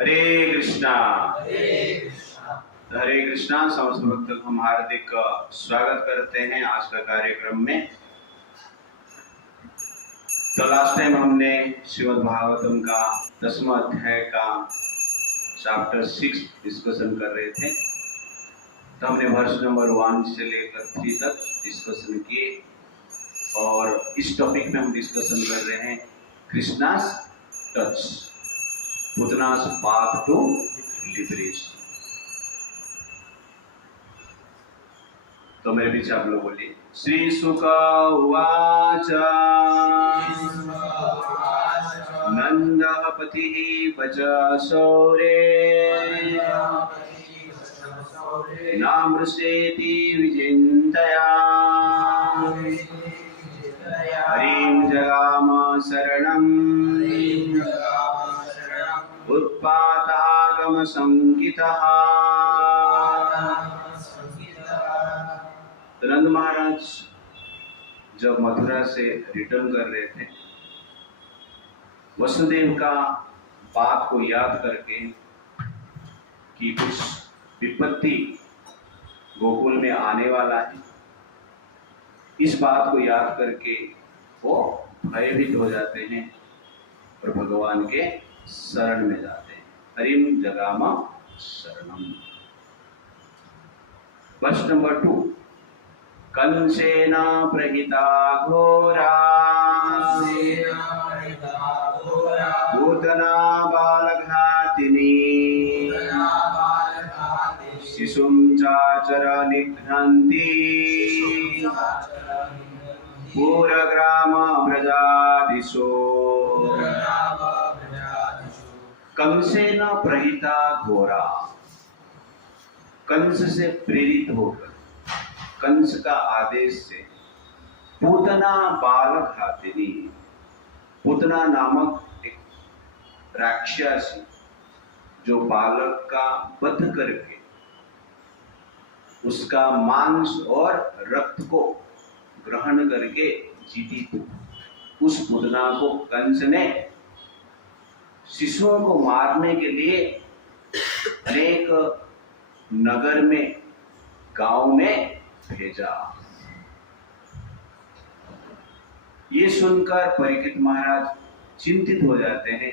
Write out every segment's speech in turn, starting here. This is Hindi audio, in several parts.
हरे कृष्णा। हरे कृष्णा। समस्त भक्तों को हम हार्दिक स्वागत करते हैं आज का कार्यक्रम में। तो लास्ट टाइम हमने श्रीमद् भागवतम का 10वां अध्याय का चैप्टर 6 डिस्कशन कर रहे थे। तो हमने वर्ष नंबर 1 से लेकर 3 तक डिस्कशन किए और इस टॉपिक में हम डिस्कशन कर रहे हैं Krishna's touch, Putana's path to liberation. तो मेरे पीछे आप लोग बोलिए। श्री शुक उवाच नंदः पतिः पच सौरे नामृषेति विचिन्तया हरिं जगाम शरणम् उत्पातागम संकितः। नंद महाराज जब मथुरा से रिटर्न कर रहे थे, वसुदेव का बात को याद करके कि कुछ विपत्ति गोकुल में आने वाला है, इस बात को याद करके वो भयभीत हो जाते हैं और भगवान के शरण में जाते हैं। हरिम जगाम शरणम। वर्ष नंबर 2। कंसेन प्रहिता घोरा पूतना बालघातिनी शिशुं चाचर निघ्नन्ति पूरग्राम व्रजादिशो। कंसेन प्रहिता घोरा, कंस से प्रेरित होकर, कंस का आदेश से पूतना बालघातिनी, पूतना नामक एक राक्षसी जो बालक का वध करके उसका मांस और रक्त को ग्रहण करके जीती थी, उस पूतना को कंस ने शिशुओं को मारने के लिए अनेक नगर में, गांव में भेजा। ये सुनकर परीक्षित महाराज चिंतित हो जाते हैं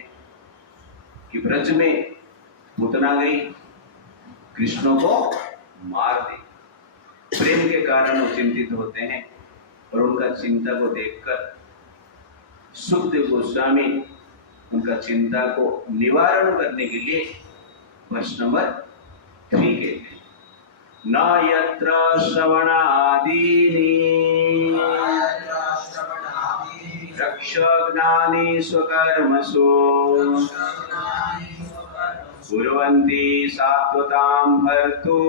कि ब्रज में पूतना गई, कृष्ण को मार दी। प्रेम के कारण वो चिंतित होते हैं और उनका चिंता को देखकर सुखदेव गोस्वामी उनका चिंता को निवारण करने के लिए वर्ष नंबर 3 कहते हैं। न यत्र श्रवणादीनि रक्षज्ञानि स्वकर्मसु कुर्वन्ति सात्वतां भर्तु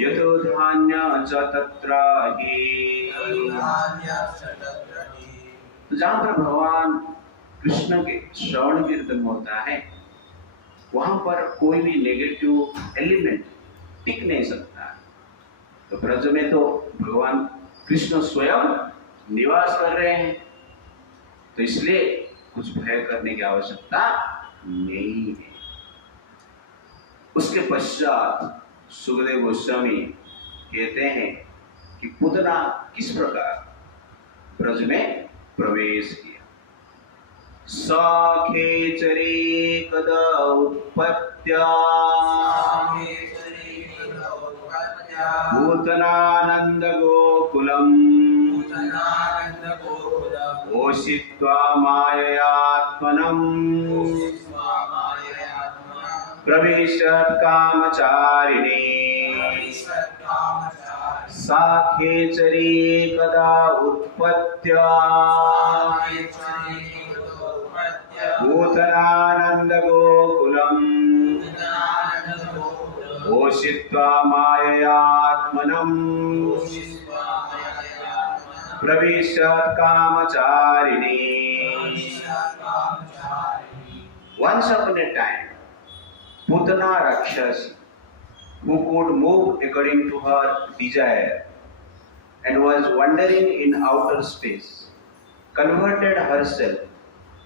यतो धान्य च तत्र हि। जहाँ पर भगवान कृष्ण के श्रवण कीर्तन होता है, वहां पर कोई भी नेगेटिव एलिमेंट टिक नहीं सकता। तो ब्रज में तो भगवान कृष्ण स्वयं निवास कर रहे हैं, तो इसलिए कुछ भय करने की आवश्यकता नहीं है। उसके पश्चात सुखदेव गोस्वामी कहते हैं कि पूतना किस प्रकार ब्रज में प्रवेश किया। सखेचरी कदा उत्पत्त्या पूतनानंद गोकुलम ओषित्वा माययात्मनम् प्रविशत् कामचारिणी। साखेचरी कदा उत्पत्त्या पूतनानंद Gokulam ओषित्वा माययात्मनम् प्रविशत् कामचारिणी। Once upon a time, Putana Rakshasi, who could move according to her desire and was wandering in outer space, converted herself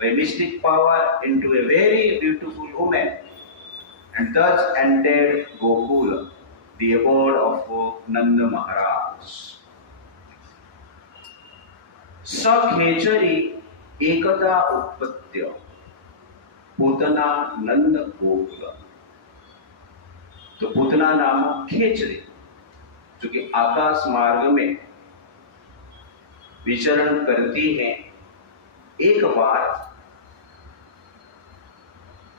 by mystic power into a very beautiful woman, and thus entered Gokula, the abode of Nanda Maharaj. सखेचरी एकदा उत्पत्य पूतना नंद गोकुल। तो पूतना नामक खेचरी जो कि आकाश मार्ग में विचरण करती है, एक बार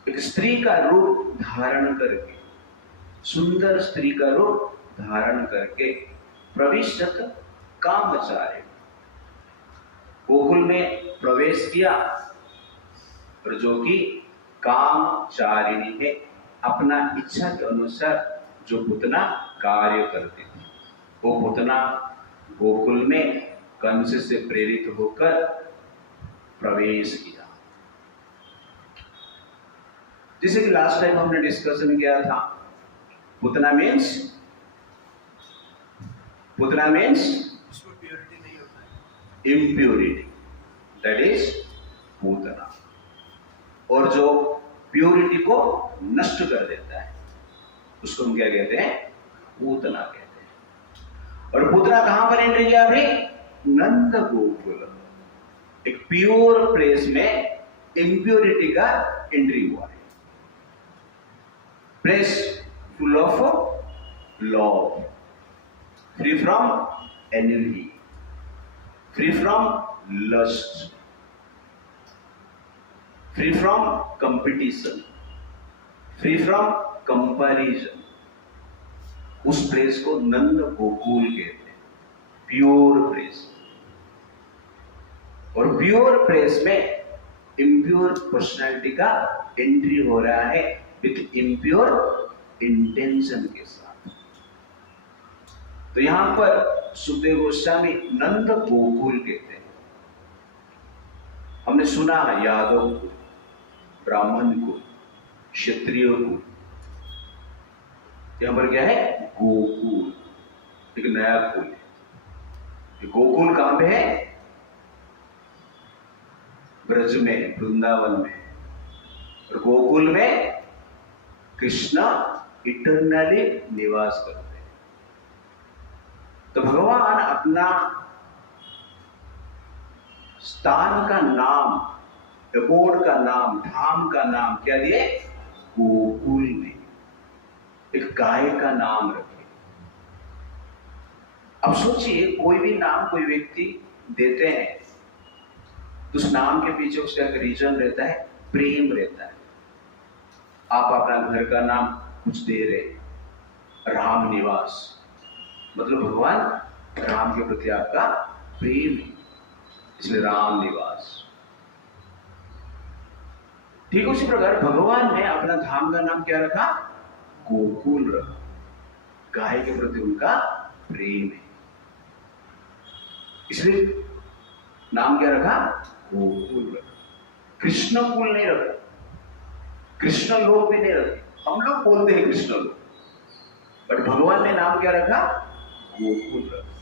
एक स्त्री का रूप धारण करके, सुंदर स्त्री का रूप धारण करके प्रविष्ट कामचारी गोकुल में प्रवेश किया, और जो कि कामचारिणी है, अपना इच्छा के अनुसार जो पूतना कार्य करती थी, वो पूतना गोकुल में कंस से प्रेरित होकर प्रवेश किया। जैसे कि लास्ट टाइम हमने डिस्कशन किया था, पूतना मीन्स उसमें प्योरिटी नहीं होता है, इम्प्योरिटी, दैट इज पूतना। और जो प्योरिटी को नष्ट कर देता है उसको हम क्या कहते हैं? पूतना कहते हैं। और पूतना कहां पर एंट्री किया? अभी नंद गोकुल, एक प्योर प्लेस में इम्प्योरिटी का एंट्री हुआ है। Place full of love, free from energy, free from lust, free from competition, free from comparison. उस प्लेस को नंद गोकुल कहते हैं, प्योर प्लेस। और प्योर प्लेस में इम्प्योर पर्सनैलिटी का एंट्री हो रहा है विथ इम्प्योर इंटेंशन के साथ। तो यहां पर सुखदेव गोस्वामी नंद गोकुल कहते हैं। हमने सुना है यादव कुल, ब्राह्मण कुल, क्षत्रिय कुल, यहां पर क्या है? गोकुल, एक नया कुल है। गोकुल कहां पे है? ब्रज में, वृंदावन में। और गोकुल में कृष्ण इटरनली निवास करते हैं। तो भगवान अपना स्थान का नाम, एबोर्ड का नाम, धाम का नाम क्या दिए? गोकुल में एक गाय का नाम रखे। अब सोचिए, कोई भी नाम कोई व्यक्ति देते हैं तो उस नाम के पीछे उसका एक रीजन रहता है, प्रेम रहता है। आप अपना घर का नाम कुछ दे रहे, राम निवास, मतलब भगवान राम के प्रति आपका प्रेम है, इसलिए राम निवास। ठीक उसी प्रकार भगवान ने अपना धाम का नाम क्या रखा? गोकुल रखा। गाय के प्रति उनका प्रेम है, इसलिए नाम क्या रखा? गोकुल रखा। कृष्ण कुल नहीं रखा, कृष्ण लोक भी नहीं रखे। हम लोग बोलते हैं कृष्ण लोक, बट भगवान ने नाम क्या रखा? गोकुल रखा।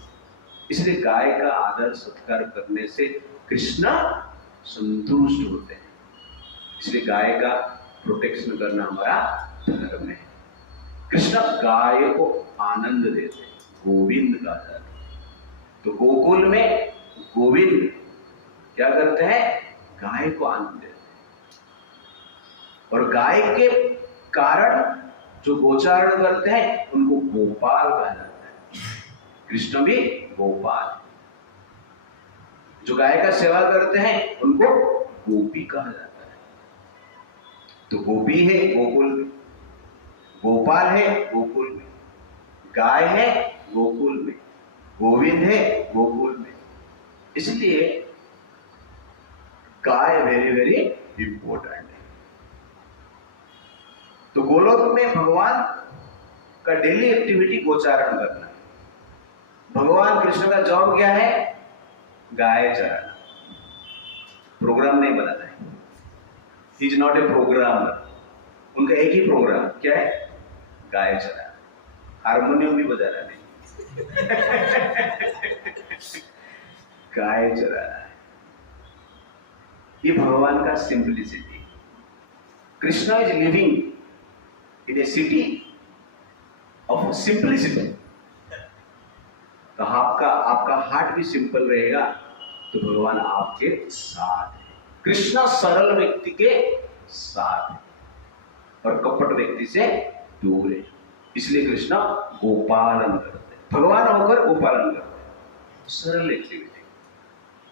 इसलिए गाय का आदर सत्कार करने से कृष्ण संतुष्ट होते हैं, इसलिए गाय का प्रोटेक्शन करना हमारा धर्म है। कृष्ण गाय को आनंद देते हैं, गोविंद का आदर। तो गोकुल में गोविंद क्या करते हैं? गाय को आनंद देते हैं। और गाय के कारण जो गोचारण करते हैं उनको गोपाल कहा जाता है। कृष्ण भी गोपाल। जो गाय का सेवा करते हैं उनको गोपी कहा जाता है। तो गोपी है गोकुल में, गोपाल है गोकुल में, गाय है गोकुल में, गोविंद है गोकुल में। इसलिए गाय वेरी वेरी इंपॉर्टेंट है। तो गोलोक में भगवान का डेली एक्टिविटी गोचारण करना है। भगवान कृष्ण का जॉब क्या है? गाय चराना। प्रोग्राम नहीं बनाना है, he is not a programmer. उनका एक ही प्रोग्राम क्या है? गाय चराना, हारमोनियम भी बजाना नहीं गाय चराना है। ये भगवान का simplicity. Krishna is living in A city of simplicity. तो आपका हार्ट भी सिंपल रहेगा तो भगवान आपके साथ है। कृष्णा सरल व्यक्ति के साथ है और कपट व्यक्ति से दूर है। इसलिए कृष्णा गोपालन करते हैं, भगवान होकर गोपालन करते हैं। सरल एक्टिविटी,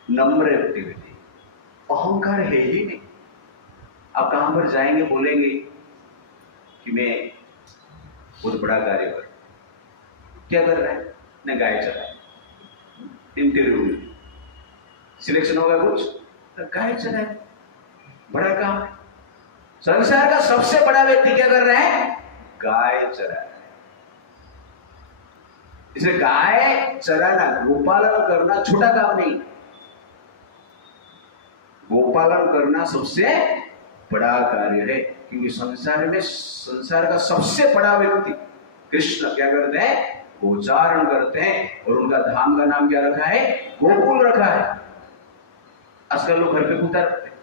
नम्र एक्टिविटी, अहंकार है ही नहीं। आप कहां पर जाएंगे बोलेंगे कि मैं बहुत बड़ा कार्य कर, क्या कर रहा है? न गाय चला, इंटरव्यू में सिलेक्शन होगा कुछ तो गाय चला है, बड़ा काम है। संसार का सबसे बड़ा व्यक्ति क्या कर रहा है? गाय चरा रहा है। इसलिए गाय चराना, गोपालन करना छोटा काम नहीं। गोपालन करना सबसे बड़ा कार्य है, क्योंकि संसार का सबसे बड़ा व्यक्ति कृष्ण क्या करते हैं? गोचारण करते हैं। और उनका धाम का नाम क्या रखा है? गोकुल रखा है। आजकल लोग घर पे कुत्ता रखते हैं,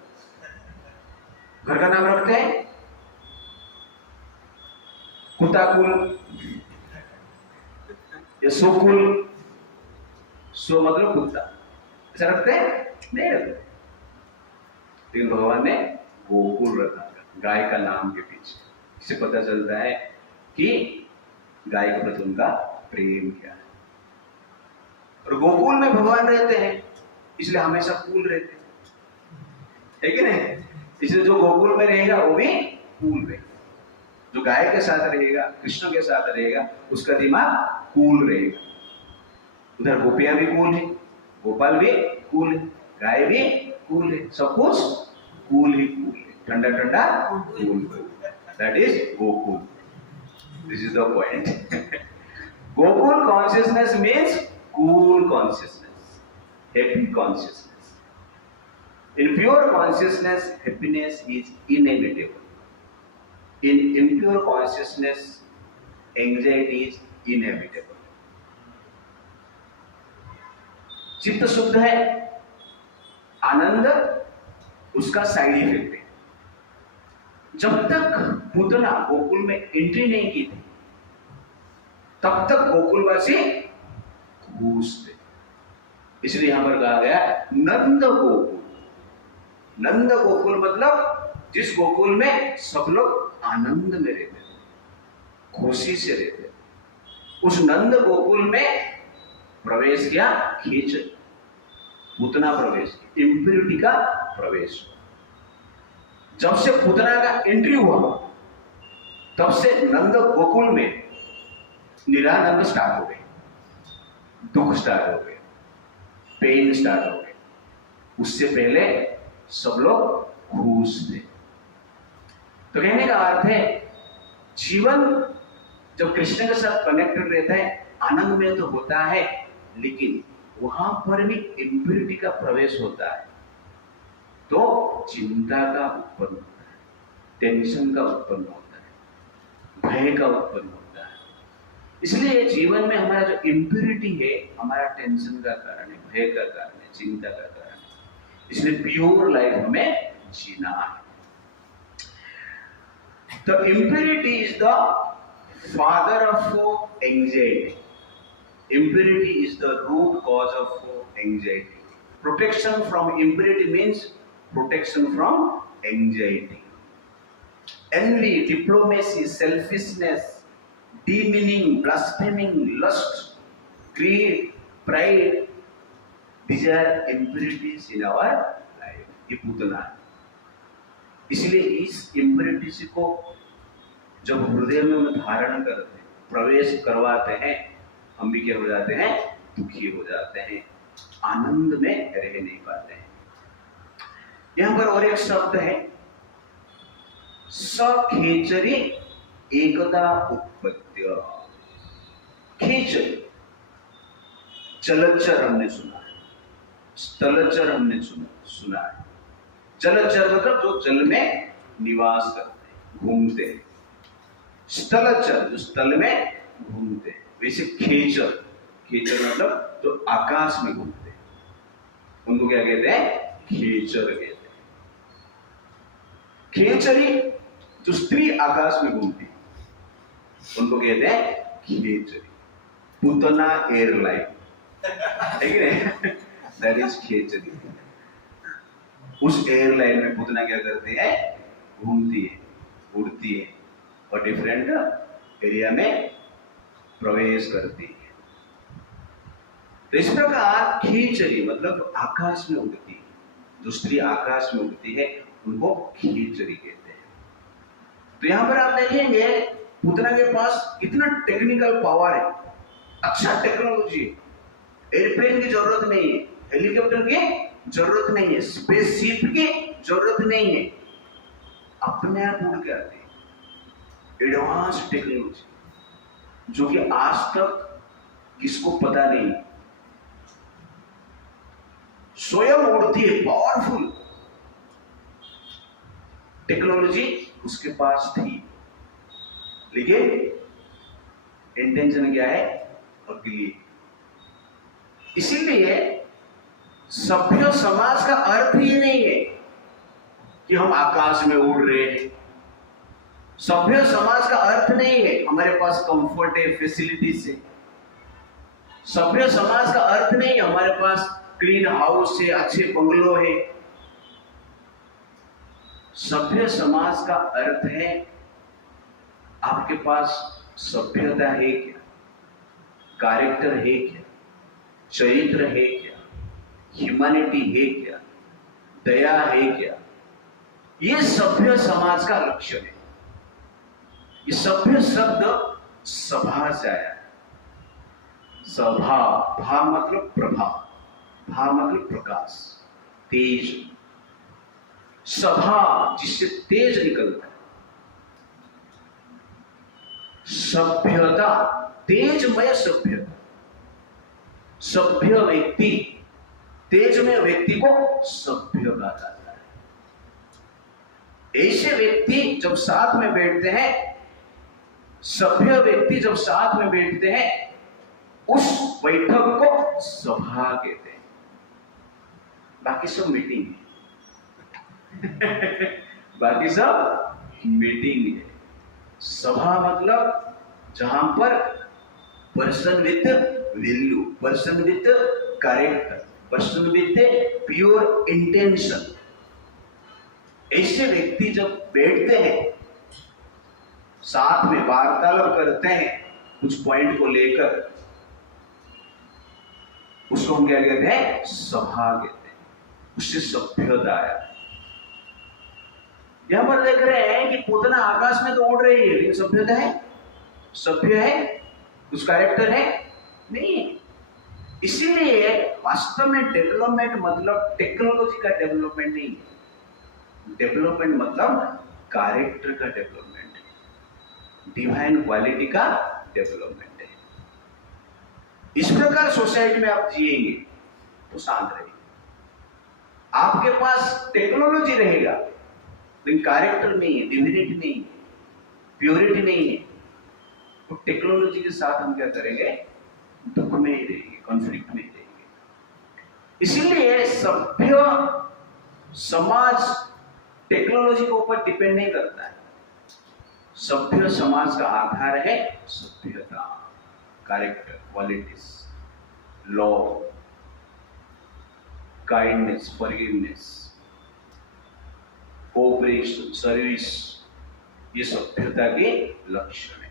घर का नाम रखते हैं कुत्ताकुल या सोकुल। सो मतलब कुत्ता, ऐसा रखते हैं? नहीं रखते। लेकिन भगवान ने गोकुल रखा, गाय का नाम के पीछे। इससे पता चलता है कि गाय के प्रति उनका प्रेम क्या है। और गोकुल में भगवान रहते हैं, इसलिए हमेशा कूल रहते हैं, है कि नहीं? इसलिए जो गोकुल में रहेगा वो भी कूल रहेगा। जो गाय के साथ रहेगा, कृष्ण के साथ रहेगा, उसका दिमाग कूल रहेगा। उधर गोपियां भी कूल है, गोपाल भी कूल है, गाय भी कूल है, सब कुछ कूल ही कूल है। ठंडा ठंडा cool, that is Gokul. This is the point. Gokul consciousness means cool consciousness, happy consciousness. In pure consciousness, happiness is inevitable. In impure consciousness, anxiety is inevitable. चित्त शुद्ध है, आनंद उसका साइड इफेक्ट है। जब तक पूतना गोकुल में एंट्री नहीं की थी, तब तक गोकुलवासी खुश थे। इसलिए यहां पर कहा गया नंद गोकुल। नंद गोकुल मतलब जिस गोकुल में सब लोग आनंद में रहते थे, खुशी से रहते थे, उस नंद गोकुल में प्रवेश किया खेचर, पूतना प्रवेश, इंप्योरिटी का प्रवेश। जब से पूतना का एंट्री हुआ, तब से नंद गोकुल में निरानंद स्टार्ट हो गए, दुख स्टार्ट हो गए, पेन स्टार्ट हो गए। उससे पहले सब लोग खुश थे। तो कहने का अर्थ है, जीवन जब कृष्ण के साथ कनेक्टेड रहता है, आनंद में तो होता है, लेकिन वहां पर भी इंप्योरिटी का प्रवेश होता है, तो चिंता का उत्पन्न होता है, टेंशन का उत्पन्न होता है, भय का उत्पन्न होता है। इसलिए जीवन में हमारा जो इंप्योरिटी है, हमारा टेंशन का कारण है, भय का कारण है, चिंता का कारण है। इसलिए प्योर लाइफ हमें जीना है। The impurity is the father of anxiety. Impurity is the root cause of anxiety. Protection from impurity means protection from anxiety. Envy, diplomacy, selfishness, demeaning, blaspheming, lust, greed, pride, these are impurities in our life. ये पूतना है। इसलिए इस impurities को जब हृदय में हम धारण करते हैं, प्रवेश करवाते हैं, हम भी क्या हो जाते हैं? दुखी हो जाते हैं, आनंद में रह नहीं पाते हैं। यहां पर और एक शब्द है, सखेचरी एकदा उत्पत्ति। खेचरी, जलचर हमने सुना है, स्थलचर हमने सुना है। जलचर मतलब जो जल में निवास करते हैं, घूमते हैं। स्थलचर जो स्थल में घूमते हैं। वैसे खेचर, खेचर मतलब जो आकाश में घूमते हैं, उनको क्या कहते हैं? खेचर कहते हैं। खेचरी जो स्त्री आकाश में घूमती उनको कहते हैं खेचरी। पूतना एयरलाइन, ठीक है, दैट इज खेचरी। उस एयरलाइन में पूतना क्या करती है? घूमती है, उड़ती है और डिफरेंट एरिया में प्रवेश करती है। तो इस प्रकार खेचरी मतलब आकाश में उड़ती है, जो स्त्री आकाश में उड़ती है उनको खेचरी कहते हैं। तो यहां पर आप देखेंगे पूतना के पास इतना टेक्निकल पावर है, अच्छा टेक्नोलॉजी है। एयरप्लेन की जरूरत नहीं है, हेलीकॉप्टर की जरूरत नहीं है, स्पेसशिप की जरूरत नहीं है, अपने आप उड़ के आती है। एडवांस टेक्नोलॉजी जो कि आज तक किसको पता नहीं, स्वयं उड़ती है। पावरफुल टेक्नोलॉजी उसके पास थी, लेकिन इंटेंशन क्या है? अगली। इसीलिए सभ्य समाज का अर्थ ये नहीं है कि हम आकाश में उड़ रहे हैं। सभ्य समाज का अर्थ नहीं है हमारे पास कंफर्ट है, फैसिलिटीज है। सभ्य समाज का अर्थ नहीं है हमारे पास क्लीन हाउस है, अच्छे बंगलो है। सभ्य समाज का अर्थ है आपके पास सभ्यता है क्या, कैरेक्टर है क्या, चरित्र है क्या, ह्यूमैनिटी है क्या, दया है क्या। ये सभ्य समाज का लक्ष्य है। ये सभ्य शब्द सभा से आया है। सभा, भा मतलब प्रभा, भा मतलब प्रकाश, तेज। सभा जिससे तेज निकलता है। सभ्यता, तेजमय सभ्यता। सभ्य व्यक्ति, तेजमय व्यक्ति को सभ्य कहा जाता है। ऐसे व्यक्ति जब साथ में बैठते हैं, सभ्य व्यक्ति जब साथ में बैठते हैं, उस बैठक को सभा कहते हैं। बाकी सब मीटिंग है। बाकी सब मीटिंग है। सभा मतलब जहां पर person with value, person with character, person with pure intention, ऐसे व्यक्ति जब बैठते हैं, साथ में वार्तालाप करते हैं कुछ पॉइंट को लेकर, उसको हम क्या कहते हैं? सभा कहते हैं। उससे सभ्यता आया। यहां पर देख रहे हैं कि पूतना आकाश में तो उड़ रही है, लेकिन सभ्यता है? सभ्य है? कुछ कैरेक्टर है? नहीं है। इसीलिए वास्तव में डेवलपमेंट मतलब टेक्नोलॉजी का डेवलपमेंट नहीं है। डेवलपमेंट मतलब कैरेक्टर का डेवलपमेंट है, डिवाइन क्वालिटी का डेवलपमेंट है। इस प्रकार सोसाइटी में आप जिएंगे तो शांत रहेंगे। आपके पास टेक्नोलॉजी रहेगा लेकिन कैरेक्टर नहीं है, डिविनिटी नहीं है, प्योरिटी नहीं है, तो टेक्नोलॉजी के साथ हम क्या करेंगे? दुख में ही रहेंगे, कॉन्फ्लिक्ट में ही रहेंगे। इसीलिए सभ्य समाज टेक्नोलॉजी के ऊपर डिपेंड नहीं करता है। सभ्य समाज का आधार है सभ्यता, character, qualities, law, kindness, forgiveness, cooperation, service. ये सभ्यता के लक्षण है।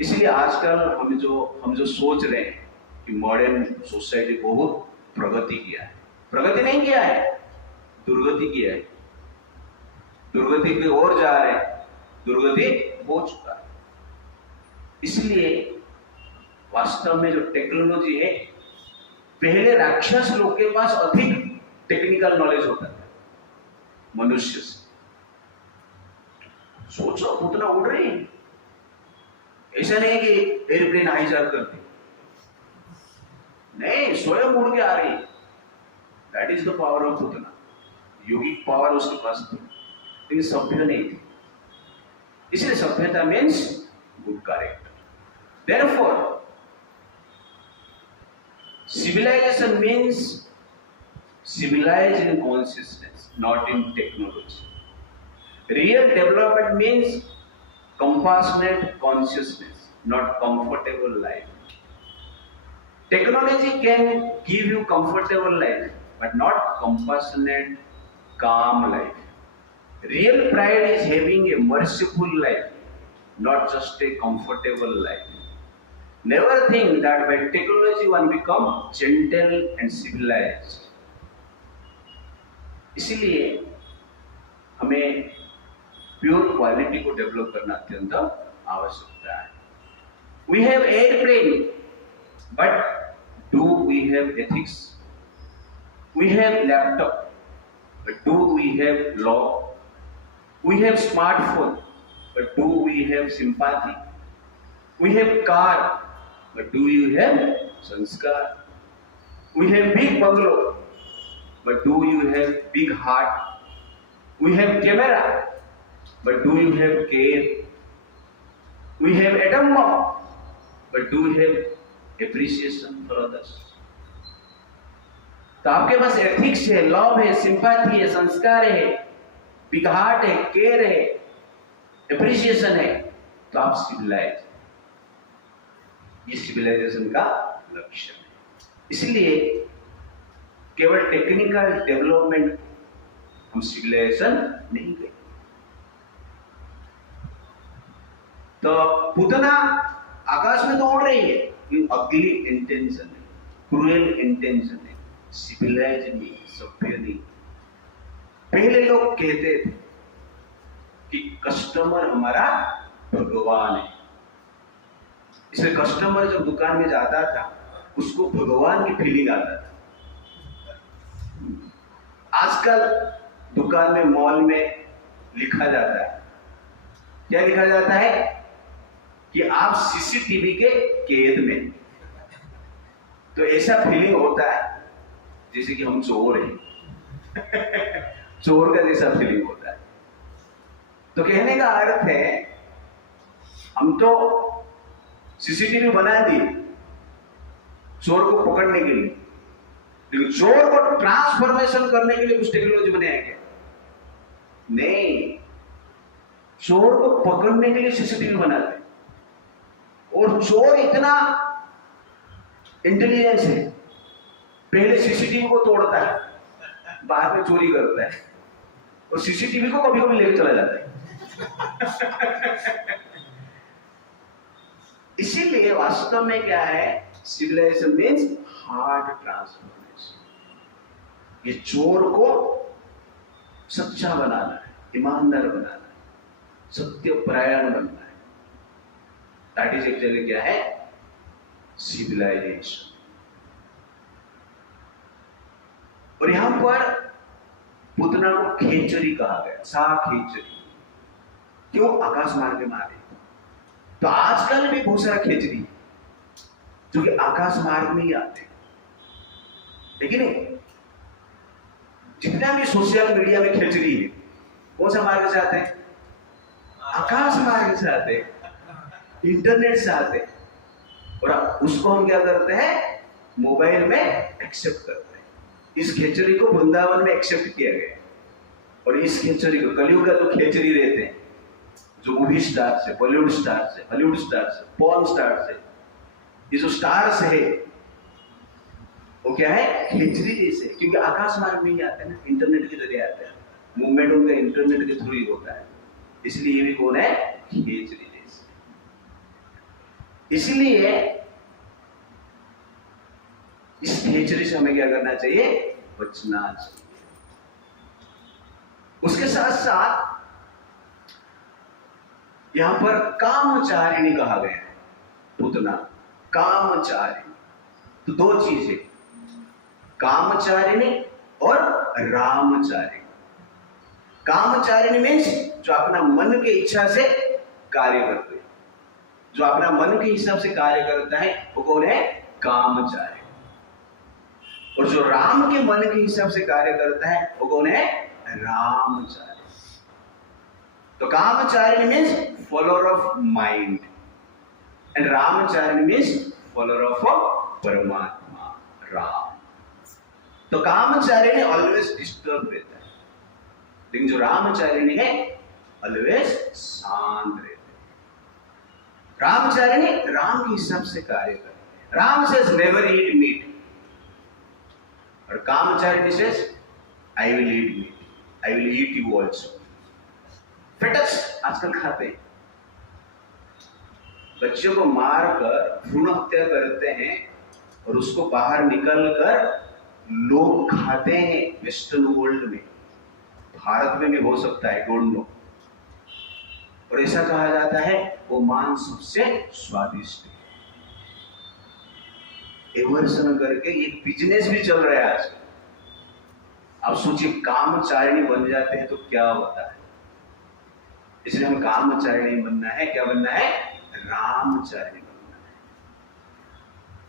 इसलिए आजकल हम जो सोच रहे हैं कि मॉडर्न सोसाइटी बहुत प्रगति किया है, प्रगति नहीं किया है, दुर्गति किया है। दुर्गति की ओर जा रहे हैं, दुर्गति हो चुका है। इसलिए वास्तव में जो टेक्नोलॉजी है, पहले राक्षस लोग के पास अधिक टेक्निकल नॉलेज होता था मनुष्य से। सोचो उतना उड़ रही है, ऐसा नहीं कि एयरप्लेन हाईजैक करती, नहीं, स्वयं उड़ के आ रही। That is the power of Putana. Yogic power उसके पास थी, लेकिन सभ्य नहीं थी। इसलिए सभ्यता means good character. Therefore civilization means civilized in consciousness, not in technology. Real development means compassionate consciousness, not comfortable life. Technology can give you comfortable life, but not compassionate, calm life. Real pride is having a merciful life, not just a comfortable life. Never think that by technology one become gentle and civilized. इसीलिए हमें प्योर क्वालिटी को डेवलप करना अत्यंत आवश्यकता है. We have airplane, but do we have ethics? We have laptop, but do we have law? We have smartphone, but do we have sympathy? We have car, but do you have sanskar? We have big bungalow, but do you have big heart? We have camera, but do you have care? We have atom bomb, but do you have appreciation for others? तो आपके पास एथिक्स है, लव है, सिंपैथी है, संस्कार है, बिग हार्ट है, केयर है, एप्रिसिएशन है, तो आप सिविलाइज. ये सिविलाइजेशन का लक्ष्य है. इसलिए केवल टेक्निकल डेवलपमेंट हम सिविलाइजेशन नहीं करें. तो पूतना आकाश में तो उड़ रही है, अगली इंटेंशन है, क्रूएल इंटेंशन है, सिविलाइज नहीं, सभ्य नहीं. पहले लोग कहते थे कि कस्टमर हमारा भगवान है. इसलिए कस्टमर जब दुकान में जाता था उसको भगवान की फीलिंग आता था. आजकल दुकान में, मॉल में लिखा जाता है, क्या लिखा जाता है कि आप सीसीटीवी के कैद में. तो ऐसा फीलिंग होता है जैसे कि हम चोर हैं. चोर का जैसा फीलिंग होता है. तो कहने का अर्थ है हम तो सीसीटीवी बना दिए चोर को पकड़ने के लिए, लेकिन चोर को ट्रांसफॉर्मेशन करने के लिए कुछ टेक्नोलॉजी बनाया गया नहीं. चोर को पकड़ने के लिए सीसीटीवी बनाते, और चोर इतना इंटेलिजेंस है, पहले सीसीटीवी को तोड़ता है, बाद में चोरी करता है, और सीसीटीवी को कभी कभी लेकर चला जाता है. इसीलिए वास्तव में क्या है, सिविलाइजेशन मीन्स हार्ड ट्रांसफॉर्मेशन. ये चोर को सच्चा बनाना है, ईमानदार बनाना है, सत्य परायण बनना है. दैट इज एक्चुअली क्या है, सिविलाइजेशन. और यहां पर पूतना को खेचरी कहा गया, सा खेचरी. क्यों? आकाश मार्ग में आ रहे. तो आजकल भी बहुत सारा खेचरी जो कि आकाश मार्ग में ही आते हैं, लेकिन जितना भी सोशल मीडिया में खेचरी है, कौन सा मार्ग से आते हैं? आकाश मार्ग से आते हैं, इंटरनेट से आते हैं. और उसको हम क्या करते हैं, मोबाइल में एक्सेप्ट करते हैं. इस खेचरी को वृंदावन में एक्सेप्ट किया गया, और इस खेचरी को, कलयुग का जो खेचरी रहते हैं, जो मूवी स्टार से, बॉलीवुड स्टार से, हॉलीवुड स्टार से, पॉर्न स्टार से, ये जो स्टार्स है वो क्या है, खेचरी जैसे. क्योंकि आकाश मार्ग में ही आते हैं ना, इंटरनेट के जरिए आते हैं, मूवमेंट उनका इंटरनेट के थ्रू ही होता है. इसलिए ये भी कौन है, खेचरी जैसे. इसलिए इस खेचरी से हमें क्या करना चाहिए, बचना चाहिए. उसके साथ साथ यहां पर कामचारिणी कहा गया है. पूतना कामचारिणी. तो दो चीजें, कामचारिणी और रामचारिणी. कामचारिणी मीन्स जो अपना मन के इच्छा से कार्य करते हैं, जो अपना मन के हिसाब से कार्य करता है वो कौन है, कामचारिणी. और जो राम के मन के हिसाब से कार्य करता है वो कौन है, रामचारिणी. तो कामचारिणी means follower of mind, and रामचारिणी मीन्स फॉलोअर ऑफ परमात्मा, राम. तो कामचारिणी ऑलवेज डिस्टर्ब रहता है, लेकिन जो रामचारिणी है ऑलवेज शांत रहते हैं। रामचारिणी राम के हिसाब से कार्य करते। Ram says never eat meat, और कामचारिणी says I will eat meat, I will eat you also. Fetus आजकल खाते हैं, बच्चों को मारकर भ्रूण हत्या करते हैं और उसको बाहर निकलकर लोग खाते हैं वेस्टर्न वर्ल्ड में। भारत में भी हो सकता है, डोंट नो। और ऐसा कहा जाता है वो मांस सबसे स्वादिष्ट है। एवर्सन करके एक बिजनेस भी चल रहा है आज। आप सोचिए कामचारिणी बन जाते हैं तो क्या होता है। इसलिए हमें कामचारिणी बनना है। क्या बनना है? रामचारिणी बनना है।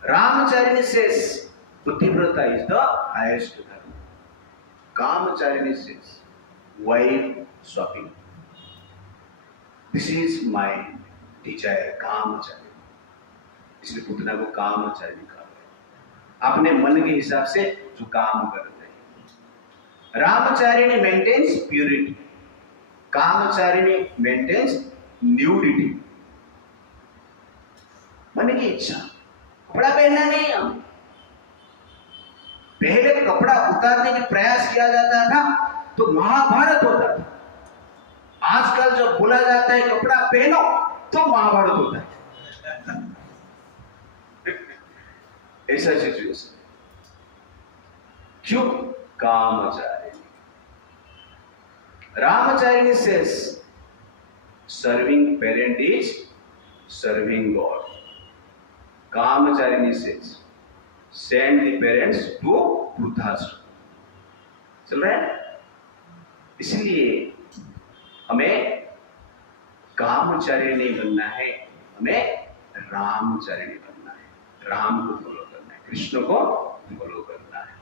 रामचारिणी सेज पतिव्रता इज द हाईएस्ट धर्म। कामचारिणी says wife shopping, this is my desire. कामचारिणी, इसलिए पुतना को कामचारिणी कहा गया। अपने मन के हिसाब से जो काम करते हैं। रामचारिणी मेंटेन्स प्यूरिटी, कामचारिणी मेंटेन्स न्यूडिटी। मन की इच्छा, कपड़ा पहनना नहीं। हम पहले कपड़ा उतारने का प्रयास किया जाता था तो महाभारत होता था। आजकल जब बोला जाता है कपड़ा पहनो तो महाभारत होता है। ऐसा सिचुएशन। क्यों? कामचारिणी। रामचारिणी says serving parent is serving God. कामचारिणी says send the parents to वृद्धाश्रम। चल रहा है? इसलिए हमें कामचारिणी नहीं बनना है, हमें रामचारिणी बनना है। राम को फॉलो करना है, कृष्ण को फॉलो करना है।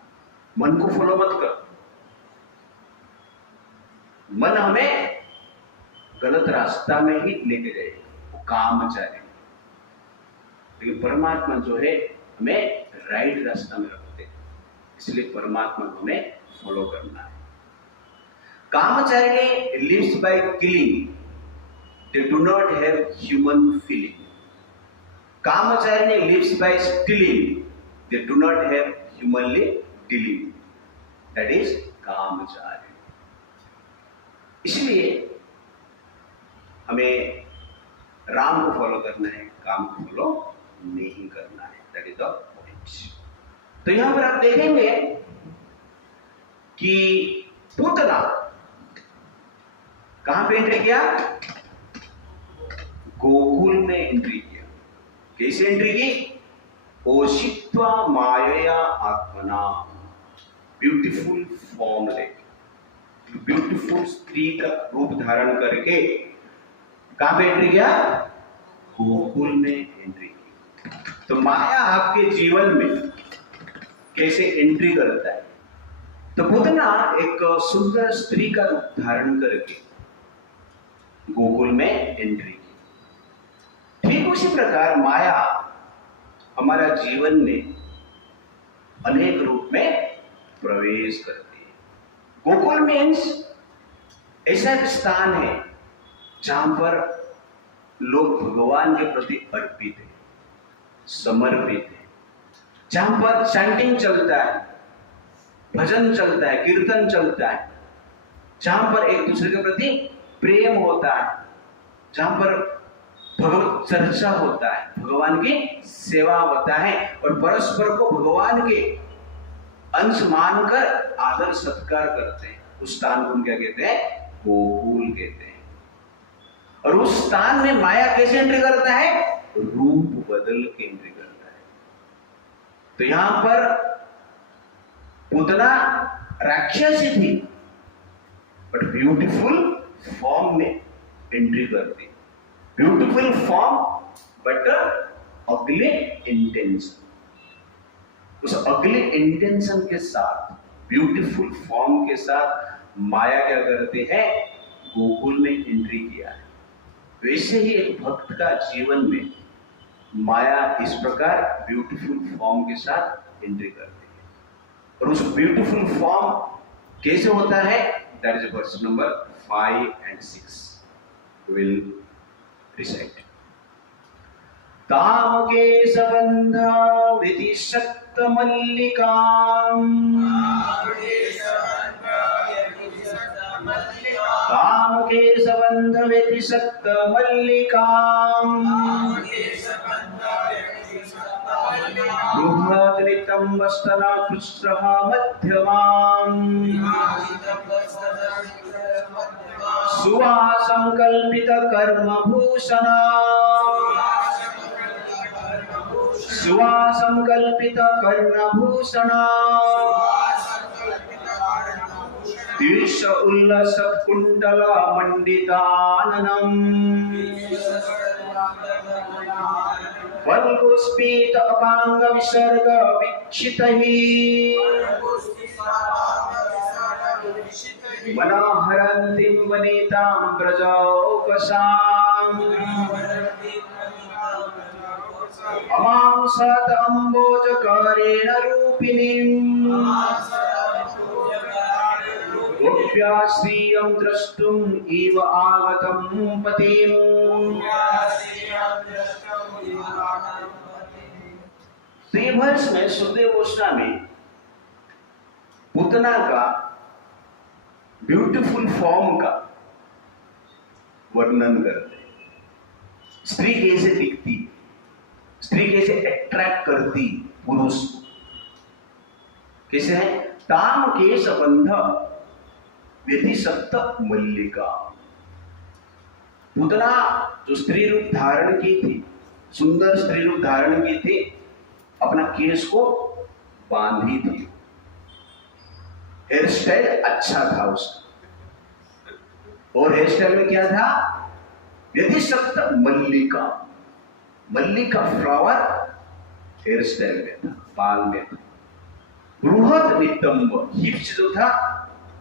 मन को फॉलो मत कर। मन हमें गलत रास्ता में ही लेके जाएगा, वो कामचारिणी। लेकिन परमात्मा जो है हमें राइट रास्ता में रखते हैं, इसलिए परमात्मा को हमें फॉलो करना है। कामचारिणी lives by killing, they do not have human feeling. कामचारिणी lives by stealing, they do not have humanly dealing. That is कामचारिणी। इसलिए हमें राम को फॉलो करना है, काम को फॉलो नहीं करना है। That is the point. तो यहां पर आप देखेंगे कि पूतना कहां पे एंट्री किया? गोकुल में एंट्री किया। कैसे एंट्री की? ओषित्वा मायया आत्मना, ब्यूटीफुल फॉर्म लेके, ब्यूटीफुल स्त्री का रूप धारण करके कहां पे एंट्री किया? गोकुल में एंट्री की। तो माया आपके जीवन में कैसे एंट्री करता है? तो पूतना एक सुंदर स्त्री का रूप धारण करके गोकुल में एंट्री की। ठीक उसी प्रकार माया हमारा जीवन में अनेक रूप में प्रवेश करती है। गोकुल मीन्स ऐसा एक स्थान है जहां पर लोग भगवान के प्रति अर्पित है, समर्पित है, जहां पर चैंटिंग चलता है, भजन चलता है, कीर्तन चलता है, जहां पर एक दूसरे के प्रति प्रेम होता है, जहां पर भगवत चर्चा होता है, भगवान की सेवा होता है और परस्पर को भगवान के अंश मानकर आदर सत्कार करते हैं। उस स्थान को हम क्या कहते हैं? गोकुल कहते हैं। और उस स्थान में माया कैसे एंट्री करता है? रूप बदल के एंट्री करता है। तो यहां पर पूतना राक्षसी थी बट ब्यूटीफुल फॉर्म में एंट्री करती। ब्यूटीफुल फॉर्म बट अगले इंटेंशन। उस अगले इंटेंशन के साथ, ब्यूटीफुल फॉर्म के साथ माया क्या करते हैं? गोकुल में एंट्री किया है। वैसे ही एक भक्त का जीवन में माया इस प्रकार ब्यूटीफुल फॉर्म के साथ एंट्री करती है। और उस ब्यूटीफुल फॉर्म कैसे होता है? That is verse number 5 and 6। will recite. तामकेशबन्ध विधिशक्त मल्लिकाम् तामकेशबन्ध विधिशक्त मल्लिकाम् बृहद्रितं वस्तना कृष्णः मध्यमाम् सुवासंकल्पित कर्मभूषणा सुवासंकल्पित कर्णभूषणा तीर्ष उल्लसत् कुण्डल मण्डिताननम् फल्गुस्फीत अपांग विसर्ग विक्षितैः मनोहरन्तीं वनितां व्रजौकसाम् अमां सत अम्बोजकरेण रूपिणीम् गोप्या श्रियं द्रष्टुम् इव आगतं पतिम्। तो ये वर्ष में सुखदेव गोस्वामी पूतना का ब्यूटीफुल फॉर्म का वर्णन करते हैं। स्त्री कैसे दिखती, स्त्री कैसे अट्रैक्ट करती पुरुष को, कैसे है। ताम केश बंध व्यतिसक्त मल्लिका। पूतना जो स्त्री रूप धारण की थी, सुंदर स्त्री रूप धारण की थी, अपना केश को बांधी थी। हेयर स्टाइल अच्छा था उसका, और हेयर स्टाइल में क्या था, व्यतिसक्त मल्लिका। मल्लिका फ्लावर हेयर स्टाइल में था, बाल में था। बृहद नितंब, हिप्स जो था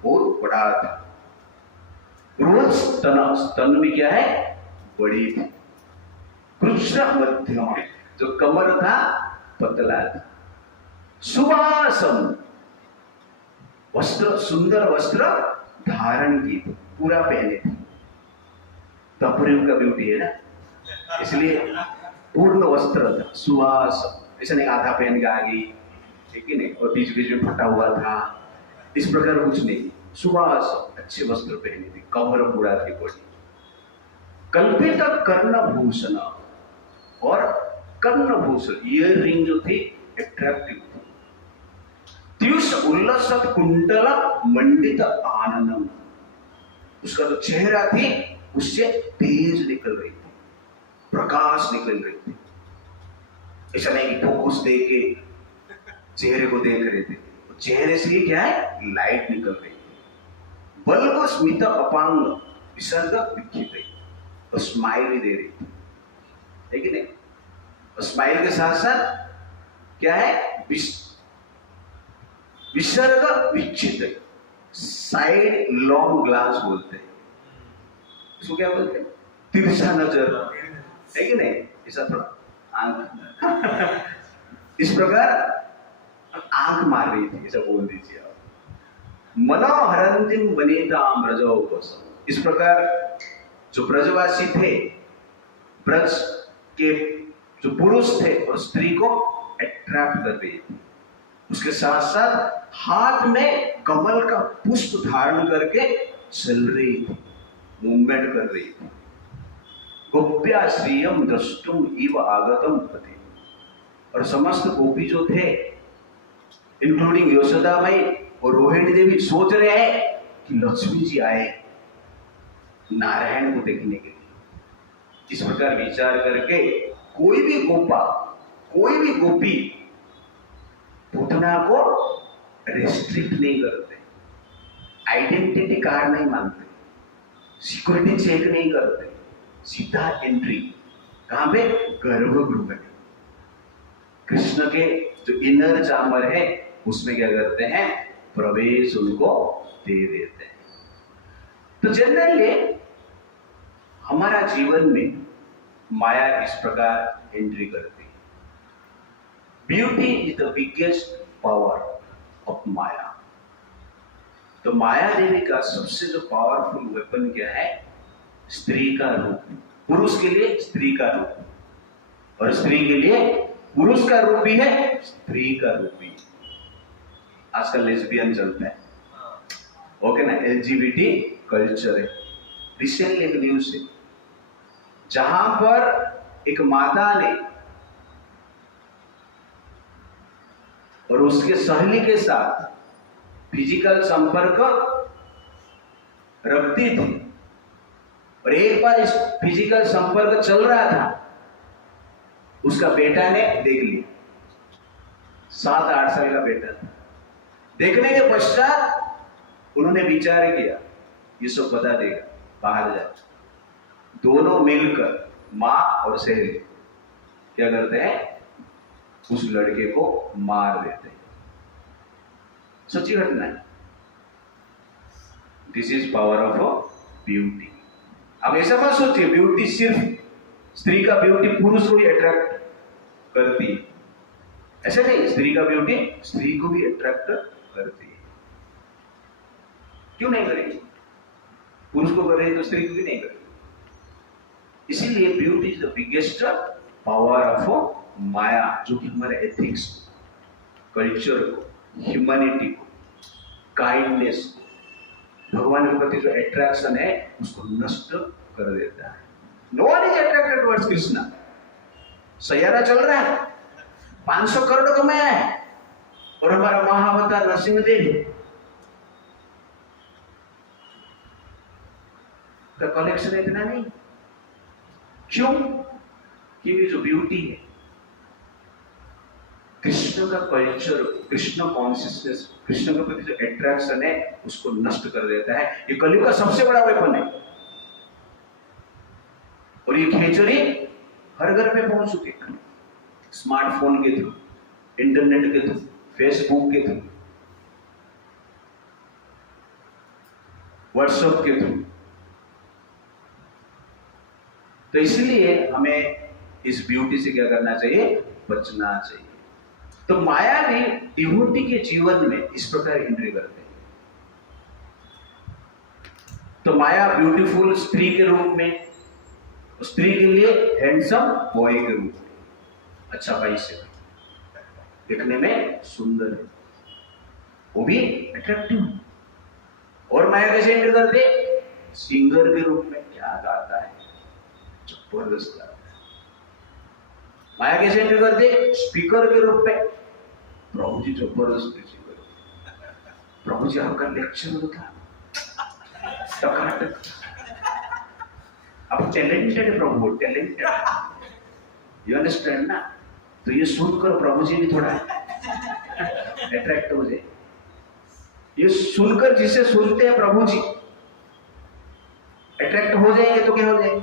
और बड़ा था। बृहद स्तन, स्तन में क्या है, बड़ी थी। कृष्ण मध्यम, जो कमर था पतला था। सुवासम, वस्त्र, सुंदर वस्त्र धारण की थी, पूरा पहने थे। तपरिव का ब्यूटी है ना, इसलिए पूर्ण वस्त्र था। सुवास, ऐसा नहीं आधा पहन के आ गई, ठीक है नहीं, और बीच बीच में फटा हुआ था, इस प्रकार कुछ नहीं। सुवास, अच्छे वस्त्र पहने थे, कमर पूरा थी बड़ी। कल्पित कर्णभूषण, और कर्णभूषण ईयर रिंग जो थी अट्रैक्टिव थी। त्युष उल्लसत कुंडल मंडित आननम, उसका जो चेहरा थी उससे तेज निकल रही थी, प्रकाश निकल रही थी। ऐसा नहीं कि फोकस दे के चेहरे को देख रहे थे, चेहरे से ही क्या है, लाइट निकल रही थी। बल्ब स्मित अपांग विसर्ग विक्षित, और स्माइल भी दे रही थी, है कि नहीं। और स्माइल के साथ साथ क्या है, विसर्ग विक्षित, साइड लॉन्ग ग्लास बोलते हैं इसको, क्या बोलते हैं, तिरछा नजर, है कि नहीं, ऐसा थोड़ा आंख इस प्रकार आंख मार रही थी, ऐसा बोल दीजिए आप। मनोहरंतिम वनिताम व्रजौकसम, इस प्रकार जो ब्रजवासी थे, ब्रज के जो पुरुष थे और स्त्री को अट्रैक्ट कर रही थी। उसके साथ साथ हाथ में कमल का पुष्प धारण करके चल रही थी, मूवमेंट कर रही थी। गोप्या श्रियम द्रष्टुम इव आगतम पति, और समस्त गोपी जो थे, इंक्लूडिंग यशोदा माई और रोहिणी देवी, सोच रहे हैं कि लक्ष्मी जी आए नारायण को देखने के लिए। इस प्रकार विचार करके कोई भी गोपा, कोई भी गोपी पूतना को रेस्ट्रिक्ट नहीं करते, आइडेंटिटी कार्ड नहीं मांगते, सिक्योरिटी चेक नहीं करते, सीधा एंट्री कहां पे, गर्भगृह में। कृष्ण के जो इनर चामर है उसमें क्या करते हैं, प्रवेश उनको दे देते हैं। तो जनरली हमारा जीवन में माया इस प्रकार एंट्री करती है। Beauty is the biggest power of Maya. तो माया देवी का सबसे जो पावरफुल वेपन क्या है, स्त्री का रूप, पुरुष के लिए स्त्री का रूप, और स्त्री के लिए पुरुष का रूप भी है, स्त्री का रूप भी है। आजकल लेस्बियन चलता है, ओके ना, एलजीबीटी कल्चर है। रिसेंटली एक न्यूज है जहां पर एक माता ने और उसके सहेली के साथ फिजिकल संपर्क रखती थी, और एक बार इस फिजिकल संपर्क चल रहा था, उसका बेटा ने देख लिया, 7-8 साल का बेटा था। देखने के पश्चात उन्होंने विचार किया ये सब बता देगा, बाहर जा। दोनों मिलकर मां और सहेली क्या करते हैं, उस लड़के को मार देते हैं। सच्ची घटना है। This is power of beauty. अब ऐसा मत सोचिए ब्यूटी सिर्फ स्त्री का ब्यूटी पुरुष को ही अट्रैक्ट करती है, ऐसा नहीं। स्त्री का ब्यूटी स्त्री को भी अट्रैक्ट करती है। क्यों नहीं करेगी? पुरुष को कर रही तो स्त्री को भी नहीं करेगी। इसीलिए beauty is the biggest power of Maya, जो कि हमारे एथिक्स को, कल्चर को, ह्यूमैनिटी को, काइंडनेस को, भगवान के प्रति जो अट्रैक्शन है उसको नष्ट कर देता है। No one is attracted towards Krishna. Saiyaara चल रहा है, 500 करोड़ कमाया है, और हमारा महाअवतार नरसिंहदेव का कलेक्शन इतना नहीं। क्यों? क्योंकि जो ब्यूटी है, कृष्ण का कल्चर, कृष्ण कॉन्शियसनेस, कृष्ण के प्रति जो अट्रैक्शन है उसको नष्ट कर देता है। ये कलयुग का सबसे बड़ा वेपन है, और ये खेचरी हर घर में पहुंच चुके, स्मार्टफोन के थ्रू, इंटरनेट के थ्रू, फेसबुक के थ्रू, व्हाट्सएप के थ्रू। तो इसलिए हमें इस ब्यूटी से क्या करना चाहिए, बचना चाहिए। तो माया भी डिवोटी के जीवन में इस प्रकार एंट्री करते हैं। तो माया ब्यूटीफुल स्त्री के रूप में, स्त्री के लिए हैंडसम बॉय के रूप में, अच्छा भाई से देखने में सुंदर है, वो भी अट्रैक्टिव। और माया कैसे एंट्री करते? सिंगर के रूप में, क्या गाता है, जबरदस्त गाता है। माया कैसे एंट्री करते? स्पीकर के रूप में, प्रभु जी जबरदस्त स्पीकर, प्रभु जी आपका लेक्चर होता टकाटक, अब talented Prabhu, talented, you understand ना? तो ये सुनकर प्रभु जी भी थोड़ा अट्रैक्ट हो जाए। ये सुनकर जिसे सुनते हैं प्रभु जी अट्रैक्ट हो जाएंगे तो क्या हो जाएंगे?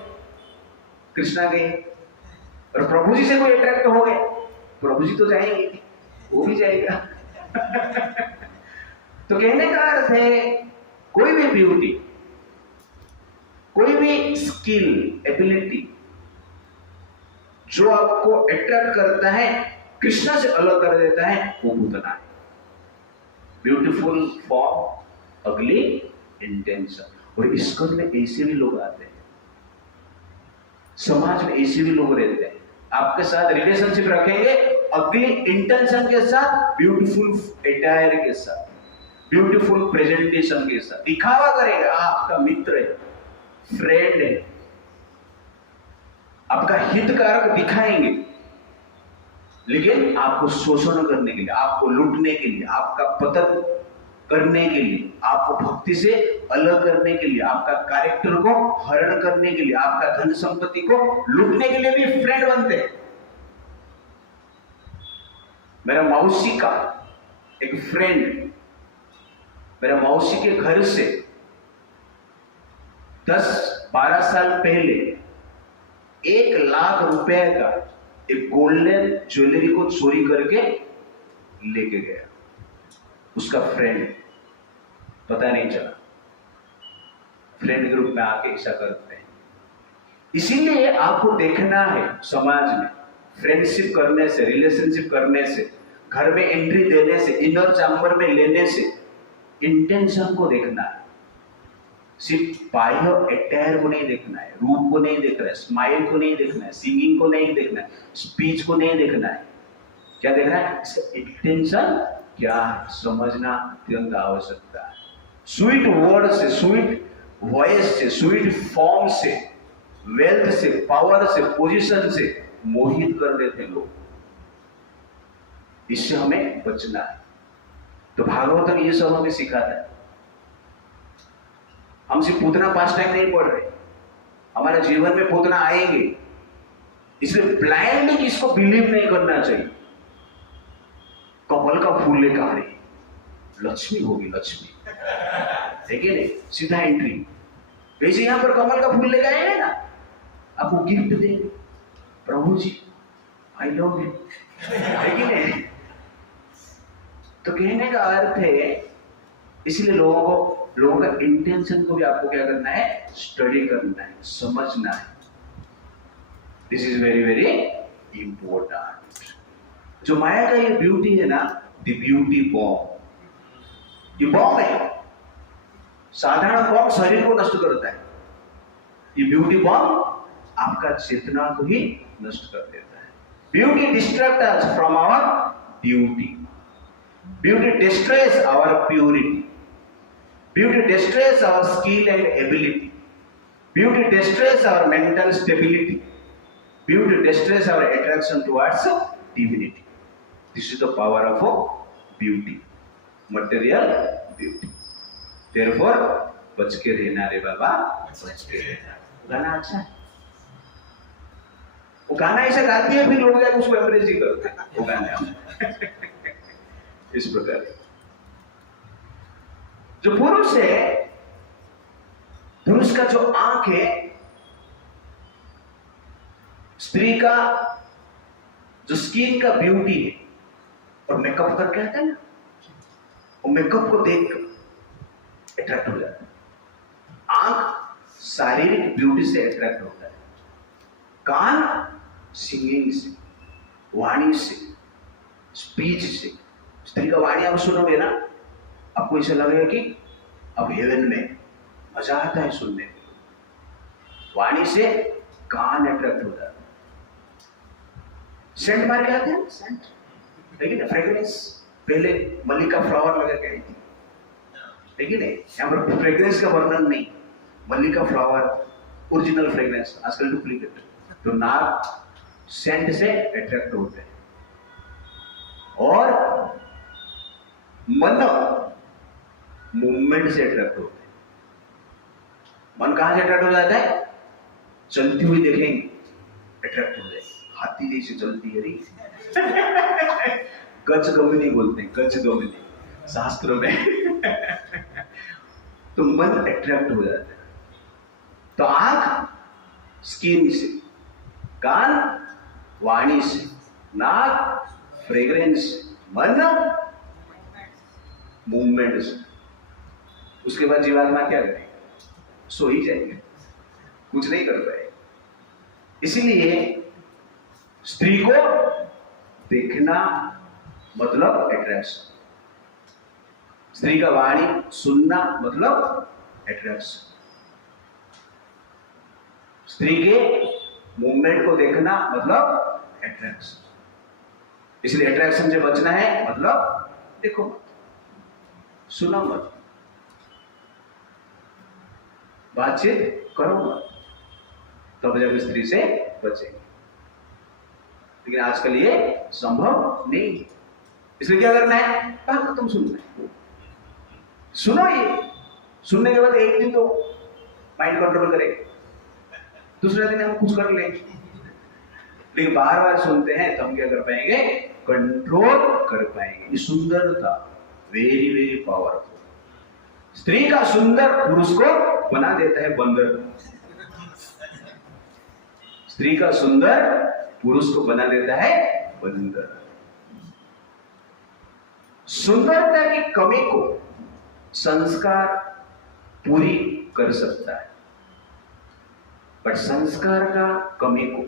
कृष्णा के। और प्रभु जी से कोई अट्रैक्ट हो गए, प्रभु जी तो जाएंगे, वो भी जाएगा। तो कहने का अर्थ है कोई भी ब्यूटी, कोई भी स्किल, एबिलिटी जो आपको अट्रैक्ट करता है, कृष्णा से अलग कर देता है, वो पूतना है। ब्यूटीफुल फॉर्म, अगली इंटेंशन। और इसको में ऐसे भी लोग आते हैं, समाज में ऐसे भी लोग रहते हैं, आपके साथ रिलेशनशिप रखेंगे अगली इंटेंशन के साथ, ब्यूटीफुल अटायर के साथ, ब्यूटीफुल प्रेजेंटेशन के साथ, दिखावा करेगा आपका मित्र है, फ्रेंड है, आपका हितकारक दिखाएंगे, लेकिन आपको शोषण करने के लिए, आपको लूटने के लिए, आपका पतन करने के लिए, आपको भक्ति से अलग करने के लिए, आपका कैरेक्टर को हरण करने के लिए, आपका धन संपत्ति को लूटने के लिए भी फ्रेंड बनते हैं। मेरा मौसी का एक फ्रेंड, मेरा मौसी के घर से 10-12 साल पहले 1 लाख रुपए का एक गोल्डन ज्वेलरी को चोरी करके लेके गया। उसका फ्रेंड, पता नहीं चला, फ्रेंड के रूप में आके ऐसा करते हैं। इसीलिए आपको देखना है समाज में फ्रेंडशिप करने से, रिलेशनशिप करने से, घर में एंट्री देने से, इनर चैम्बर में लेने से इंटेंशन को देखना है। सिर्फ बाह्य अटायर को नहीं देखना है, रूप को नहीं देखना है, स्माइल को नहीं देखना है, सिंगिंग को नहीं देखना है, स्पीच को नहीं देखना है। क्या देखना है? इसका इंटेंशन क्या है, समझना अत्यंत आवश्यकता है। स्वीट वर्ड से, स्वीट वॉइस से, स्वीट फॉर्म से, वेल्थ से, पावर से, पोजीशन से मोहित कर लेते लोग। इससे हमें बचना है। तो भागवतम ये सब हमें सिखाता है। हम सिर्फ पूतना पास टाइम नहीं पढ़ रहे, हमारे जीवन में पूतना आएंगे, इसलिए ब्लाइंडली किसको बिलीव नहीं करना चाहिए। कमल का फूल लेकर आ रही लक्ष्मी होगी, लक्ष्मी है कि नहीं, सीधा एंट्री। वैसे यहां पर कमल का फूल लेकर आए ना, आपको गिफ्ट देंगे, प्रभु जी आई लव यू, है कि नहीं। तो कहने का अर्थ है, इसलिए लोगों का इंटेंशन को भी आपको क्या करना है, स्टडी करना है, समझना है। This is very very important. जो माया का ये ब्यूटी है ना, द ब्यूटी बॉम्ब, ये बॉम्ब है। साधारण बॉम्ब शरीर को नष्ट करता है, ये ब्यूटी बॉम्ब आपका चेतना को ही नष्ट कर देता है। Beauty distract us from our duty, beauty distress our purity, beauty destroys our skill and ability, beauty destroys our mental stability, beauty destroys our attraction towards divinity. This is the power of beauty, material beauty. Therefore बच के रहना रे बाबा, बच के रहना। गाना अच्छा है, वो गाना ऐसा गाती है, फिर लोग जाकर उसको एम्ब्रेस ही करते हैं वो गाने। इस प्रकार जो पुरुष है, पुरुष का जो आंख है, स्त्री का जो स्किन का ब्यूटी है, और मेकअप करके आता है ना, वो मेकअप को देख कर अट्रैक्ट हो जाता है। आंख शारीरिक ब्यूटी से अट्रैक्ट होता है, कान सिंगिंग से, वाणी से, स्पीच से। स्त्री का वाणी आप सुनोगे ना, आपको ऐसा लगेगा कि अब हेवन में मजा आता है सुनने में। वाणी से कान अट्रैक्ट होता है। सेंट मार के आते हैं, सेंट लेकिन फ्रेग्रेंस, पहले मल्लिका फ्लावर लगा के आई थी, लेकिन यहाँ पर फ्रेग्रेंस का वर्णन नहीं, मल्लिका फ्लावर ओरिजिनल फ्रेग्रेंस, आजकल डुप्लीकेट। तो नाक सेंट से अट्रैक्ट होते हैं, और मन मूवमेंट से अट्रैक्ट होते हैं। मन कहां से अट्रैक्ट हो जाता है? चलती हुई देखेंगे अट्रैक्ट हो जाए, हाथी जैसे चलती है रही गजगमनी बोलते हैं, गजगमनी शास्त्र में तो मन अट्रैक्ट हो जाता है। तो आंख स्किन से, कान वाणी से, नाक फ्रेग्रेंस, मन मूवमेंट से। उसके बाद जीवात्मा क्या करेगा? सो ही जाएंगे, कुछ नहीं कर पाए। इसीलिए स्त्री को देखना मतलब अट्रैक्शन, स्त्री का वाणी सुनना मतलब अट्रैक्शन, स्त्री के मूवमेंट को देखना मतलब अट्रैक्शन। इसलिए अट्रैक्शन से बचना है, मतलब देखो मत, सुनो मत, बातचीत करो मत, तब जब स्त्री से बचेंगे। लेकिन आजकल ये संभव नहीं है। इसलिए क्या करना है? कहा तुम सुनना है, सुनो। ये सुनने के बाद एक दिन तो माइंड कंट्रोल करेगा, दूसरे दिन हम कुछ कर लेंगे, लेकिन बार बार सुनते हैं तो हम क्या कर पाएंगे? कंट्रोल कर पाएंगे। ये सुंदरता वेरी वेरी पावरफुल। स्त्री का सुंदर पुरुष को बना देता है बंदर, स्त्री का सुंदर पुरुष को बना देता है बंदर। सुंदरता की कमी को संस्कार पूरी कर सकता है, पर संस्कार का कमी को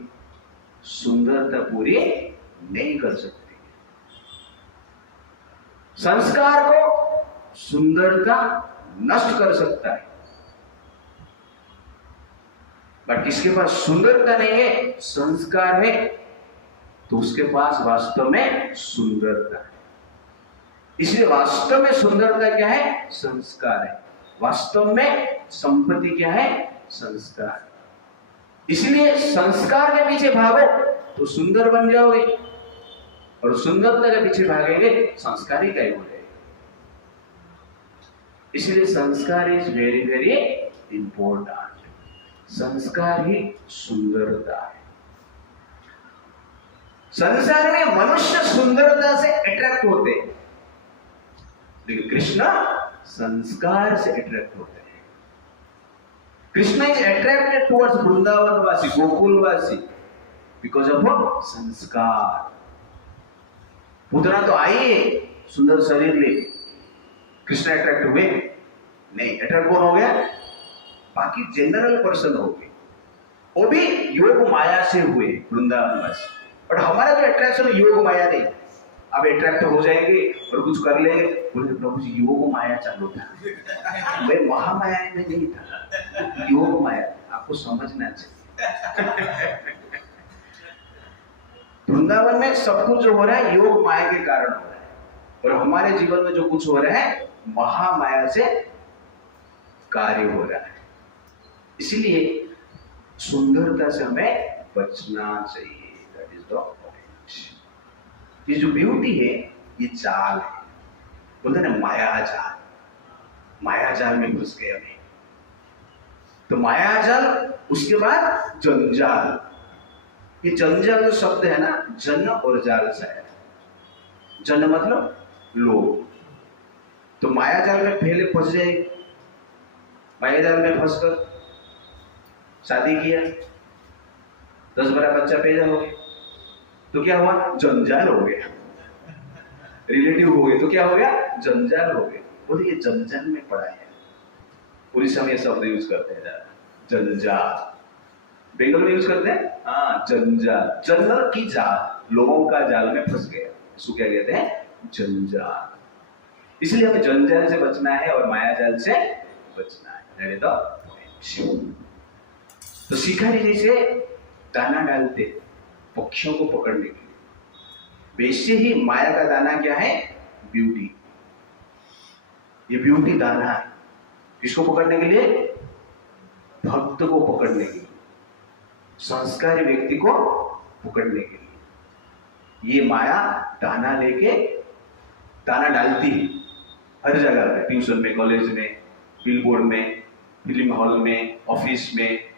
सुंदरता पूरी नहीं कर सकती। संस्कार को सुंदरता नष्ट कर सकता है, बट किसके पास सुंदरता नहीं है, संस्कार है, तो उसके पास वास्तव में सुंदरता है। इसलिए वास्तव में सुंदरता क्या है, संस्कार है। वास्तव में संपत्ति क्या है, संस्कार। इसलिए संस्कार के पीछे भागो तो सुंदर बन जाओगे, और सुंदरता के पीछे भागेंगे संस्कार ही कहीं हो जाएगा। इसलिए संस्कार इज वेरी वेरी इंपॉर्टेंट। संस्कार ही सुंदरता है। संसार में मनुष्य सुंदरता से अट्रैक्ट होते हैं, लेकिन कृष्ण संस्कार से अट्रैक्ट होते हैं। कृष्ण इज अट्रैक्टेड टुवर्ड्स वृंदावनवासी, गोकुलवासी, बिकॉज ऑफ संस्कार। पूतना तो आई है सुंदर शरीर ले, कृष्ण अट्रैक्ट हुए नहीं। अट्रैक्ट कौन हो गया, बाकी जनरल पर्सन हो गए, वो भी योग माया से हुए वृंदावनवासी। बट हमारा जो अट्रैक्शन योग माया नहीं। अब अट्रैक्ट हो जाएंगे और कुछ कर लेंगे, बोले प्रभु जी योग माया चालू था, मैं महामाया में नहीं था, योग माया। आपको समझना चाहिए वृंदावन में सब कुछ जो हो रहा है योग माया के कारण हो रहा है, और हमारे जीवन में जो कुछ हो रहा है महामाया से कार्य हो रहा है। इसलिए सुंदरता से हमें बचना चाहिए। That is the point. ये जो ब्यूटी है ये जाल है, बोलते ना माया जाल। माया जाल में घुस गए हमें, तो माया जाल, उसके बाद जंजाल। ये जंजाल जो शब्द है ना, जन और जाल से है। जन मतलब लोग, तो माया जाल में पहले फंस जाए। माया जाल में फंसकर शादी किया, 10-12 बच्चा पैदा हो गया, तो क्या हुआ, जंजाल हो गया। रिलेटिव हो गए तो क्या हो गया, जंजाल हो गए। बोले ये जंजाल में पड़ा है। पुलिस हम ये शब्द यूज करते हैं, जंजाल। बंगाल में यूज करते हैं, हाँ, जंजाल। जंगल की जाल, लोगों का जाल में फंस गया, इसको क्या कहते हैं, जंजाल। इसलिए हमें जंजाल से बचना है और माया जाल से बचना है। तो शिकारी जैसे दाना डालते पक्षियों को पकड़ने के लिए, वैसे ही माया का दाना क्या है, ब्यूटी। ये ब्यूटी दाना है, किसको पकड़ने के लिए, भक्त को पकड़ने के लिए, संस्कारी व्यक्ति को पकड़ने के लिए। ये माया दाना लेके दाना डालती है हर जगह पे, ट्यूशन में, कॉलेज में, बिलबोर्ड में, फिल्म हॉल में, ऑफिस में,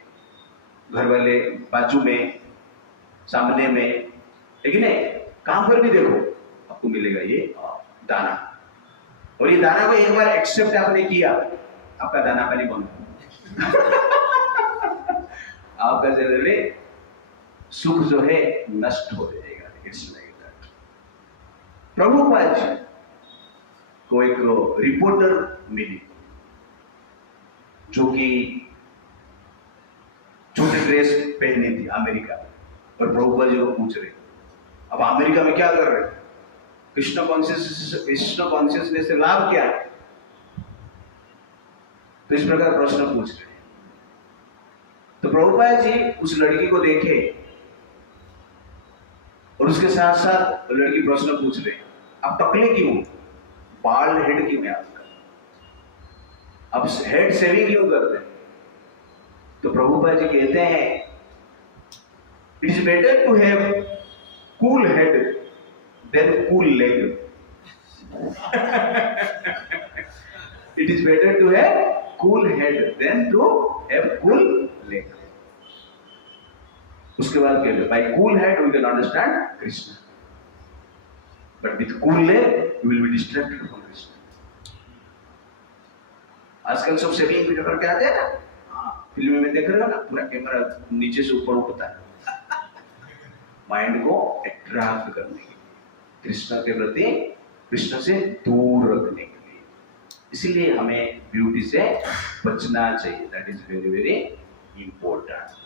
घर वाले बाजू में, सामने में, लेकिन काम पर भी देखो आपको मिलेगा ये दाना। और ये दाना को एक बार एक्सेप्ट आपने किया, आपका दाना पानी बंद आपका जनरली सुख जो है नष्ट हो जाएगा। It's like that. Prabhupada ji को एक रिपोर्टर मिली जो कि छोटी ड्रेस पहनी थी अमेरिका, और प्रभुपाद जी को पूछ रहे, अब अमेरिका में क्या कर रहे, कृष्ण कॉन्शियसनेस से लाभ क्या है। तो इस प्रकार प्रश्न पूछ रहे। तो प्रभुपाद जी उस लड़की को देखे और उसके साथ साथ लड़की प्रश्न पूछ रहे, आप टकले क्यों, बाल्ड हेड क्यों है आपका, अब हेड सेविंग क्यों करते हैं। तो प्रभुपाद जी कहते हैं, it is better to have cool head than cool leg. It is better to have cool head than to have cool leg. उसके बाद कहते, by cool head we can understand Krishna, but with cool leg you will be distracted from Krishna. आजकल सब सेटिंग वीडियो करके आते हैं ना, फिल्म में देख रहे हो ना, पूरा कैमरा नीचे से ऊपर उठता है, माइंड को अट्रैक्ट करने के लिए, कृष्ण के प्रति, कृष्ण से दूर रखने के लिए। इसीलिए हमें ब्यूटी से बचना चाहिए। That is very very important.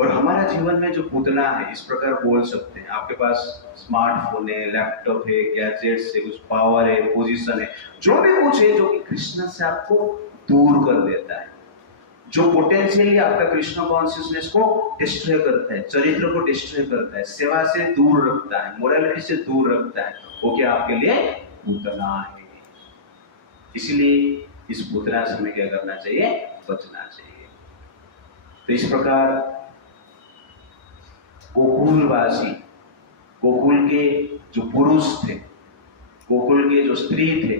और हमारा जीवन में जो पूतना है, इस प्रकार बोल सकते हैं, आपके पास स्मार्टफोन है, लैपटॉप है, गैजेट्स है, कुछ पावर है, पोजीशन है, जो भी कुछ है जो कि कृष्ण से आपको दूर कर देता है, जो पोटेंशियली आपका कृष्ण कॉन्शियसनेस को डिस्ट्रॉय करता है, चरित्र को डिस्ट्रॉय करता है, सेवा से दूर रखता है, मोरालिटी से दूर रखता है, वो क्या आपके लिए पूतना है। इसलिए इस पूतना से हमें क्या करना चाहिए, बचना चाहिए। तो इस प्रकार गोकुलवासी, गोकुल के जो पुरुष थे, गोकुल के जो स्त्री थे,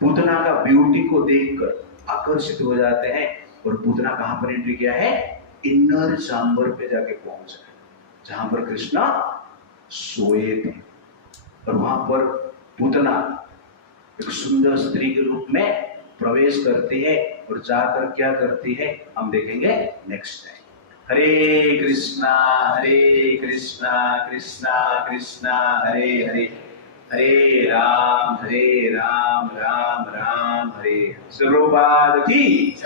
पूतना का ब्यूटी को देखकर आकर्षित हो जाते हैं। और पूतना कहां पर एंट्री किया है, इनर चैम्बर पे जाके पहुंचा है, जहां पर कृष्णा सोए थे। और वहां पर पूतना एक सुंदर स्त्री के रूप में प्रवेश करती है और जाकर क्या करती है हम देखेंगे नेक्स्ट टाइम। हरे कृष्णा कृष्णा कृष्णा हरे हरे, हरे राम राम राम हरे। प्रभुपाद की